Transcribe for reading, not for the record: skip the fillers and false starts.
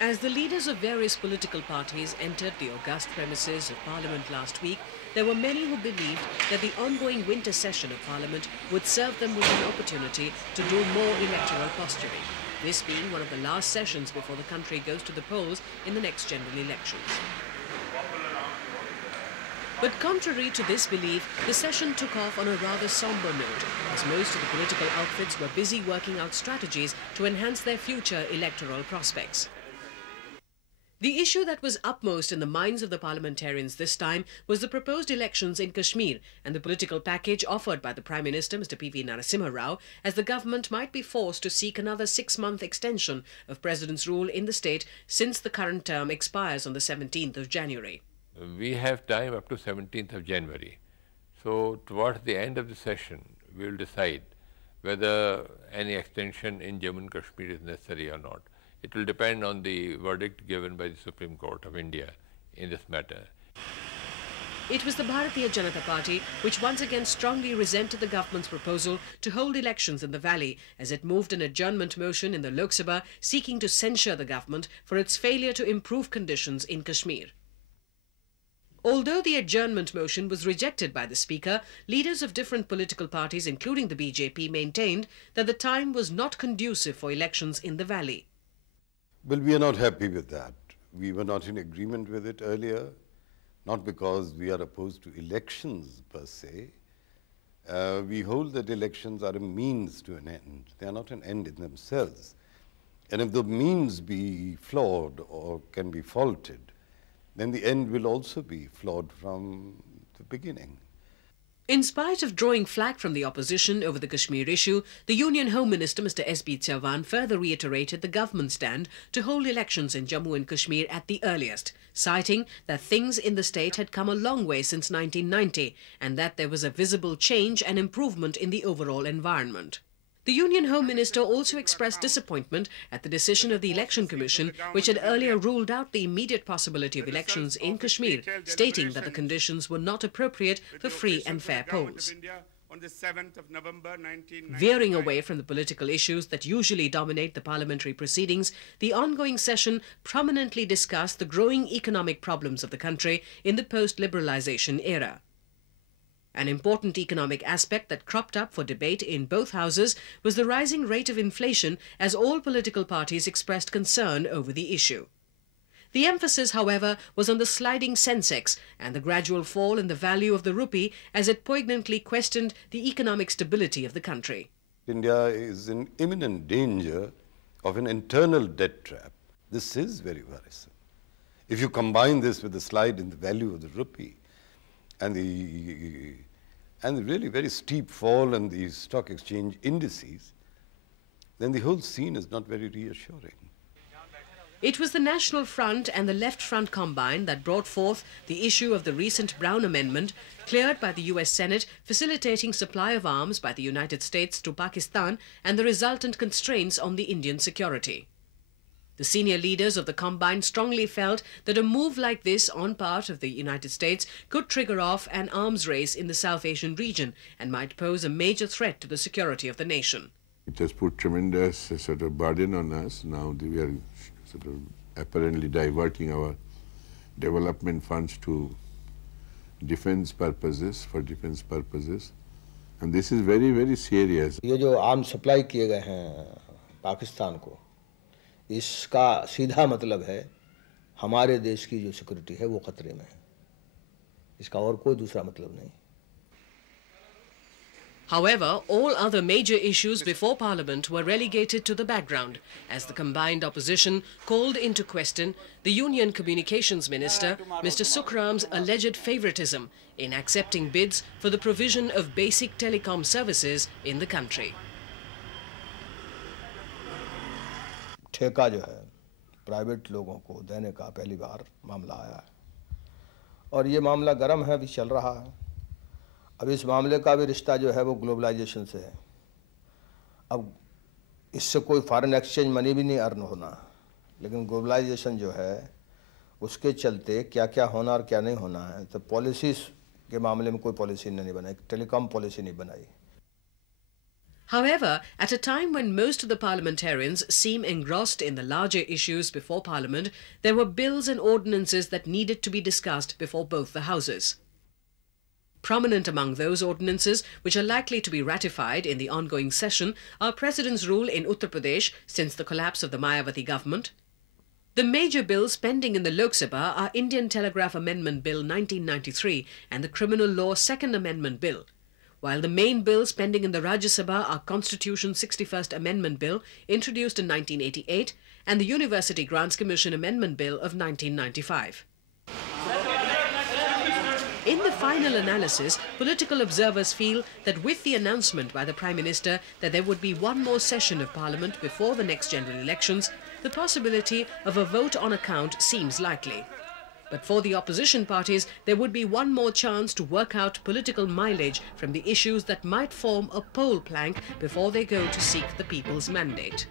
As the leaders of various political parties entered the august premises of Parliament last week, there were many who believed that the ongoing winter session of Parliament would serve them with an opportunity to do more electoral posturing, this being one of the last sessions before the country goes to the polls in the next general elections. But contrary to this belief, the session took off on a rather somber note, as most of the political outfits were busy working out strategies to enhance their future electoral prospects. The issue that was upmost in the minds of the parliamentarians this time was the proposed elections in Kashmir and the political package offered by the Prime Minister, Mr. P.V. Narasimha Rao, as the government might be forced to seek another 6-month extension of President's rule in the state since the current term expires on the 17th of January. We have time up to 17th of January. So towards the end of the session, we will decide whether any extension in Jammu and Kashmir is necessary or not. It will depend on the verdict given by the Supreme Court of India in this matter. It was the Bharatiya Janata Party which once again strongly resented the government's proposal to hold elections in the valley as it moved an adjournment motion in the Lok Sabha seeking to censure the government for its failure to improve conditions in Kashmir. Although the adjournment motion was rejected by the Speaker, leaders of different political parties, including the BJP, maintained that the time was not conducive for elections in the valley. Well, we are not happy with that. We were not in agreement with it earlier, not because we are opposed to elections per se. We hold that elections are a means to an end. They are not an end in themselves. And if the means be flawed or can be faulted, then the end will also be flawed from the beginning. In spite of drawing flack from the opposition over the Kashmir issue, the Union Home Minister, Mr. S.B. Chauhan, further reiterated the government's stand to hold elections in Jammu and Kashmir at the earliest, citing that things in the state had come a long way since 1990 and that there was a visible change and improvement in the overall environment. The Union Home Minister also expressed disappointment at the decision of the Election Commission, which had earlier ruled out the immediate possibility of elections in Kashmir, stating that the conditions were not appropriate for free and fair polls. Veering away from the political issues that usually dominate the parliamentary proceedings, the ongoing session prominently discussed the growing economic problems of the country in the post-liberalization era. An important economic aspect that cropped up for debate in both houses was the rising rate of inflation, as all political parties expressed concern over the issue. The emphasis, however, was on the sliding Sensex and the gradual fall in the value of the rupee, as it poignantly questioned the economic stability of the country. India is in imminent danger of an internal debt trap. This is very worrisome. If you combine this with the slide in the value of the rupee and the really very steep fall in the stock exchange indices, then the whole scene is not very reassuring. It was the National Front and the Left Front combined that brought forth the issue of the recent Brown Amendment, cleared by the US Senate, facilitating supply of arms by the United States to Pakistan and the resultant constraints on the Indian security. The senior leaders of the combine strongly felt that a move like this on part of the United States could trigger off an arms race in the South Asian region and might pose a major threat to the security of the nation. It has put tremendous sort of burden on us. Now we are sort of apparently diverting our development funds to defense purposes, and this is very, very serious. ये जो arms supply किए गए हैं पाकिस्तान को, इसका सीधा मतलब है हमारे देश की जो सिक्योरिटी है वो खतरे में है, इसका और कोई दूसरा मतलब नहीं. However, all other major issues before Parliament were relegated to the background as the combined opposition called into question the Union Communications Minister, Mr. Sukram's alleged favouritism in accepting bids for the provision of basic telecom services in the country. ठेका जो है private लोगों को देने का पहली बार मामला आया है और ये मामला गर्म है, अभी चल रहा है. अब इस मामले का भी रिश्ता जो है वो ग्लोबलाइजेशन से है. अब इससे कोई फॉरेन एक्सचेंज मनी भी नहीं अर्न होना, लेकिन ग्लोबलाइजेशन जो है उसके चलते क्या क्या होना और क्या नहीं होना है, तो पॉलिसीज़ के मामले में कोई पॉलिसी नहीं बनाई, टेलीकॉम पॉलिसी नहीं बनाई. However, at a time when most of the parliamentarians seem engrossed in the larger issues before Parliament, there were bills and ordinances that needed to be discussed before both the houses. Prominent among those ordinances which are likely to be ratified in the ongoing session are President's rule in Uttar Pradesh since the collapse of the Mayawati government. The major bills pending in the Lok Sabha are Indian Telegraph Amendment Bill 1993 and the Criminal Law Second Amendment Bill, while the main bills pending in the Rajya Sabha are Constitution 61st Amendment Bill introduced in 1988 and the University Grants Commission Amendment Bill of 1995. In the final analysis, political observers feel that with the announcement by the Prime Minister that there would be one more session of Parliament before the next general elections, the possibility of a vote on account seems likely. But for the opposition parties, there would be one more chance to work out political mileage from the issues that might form a poll plank before they go to seek the people's mandate.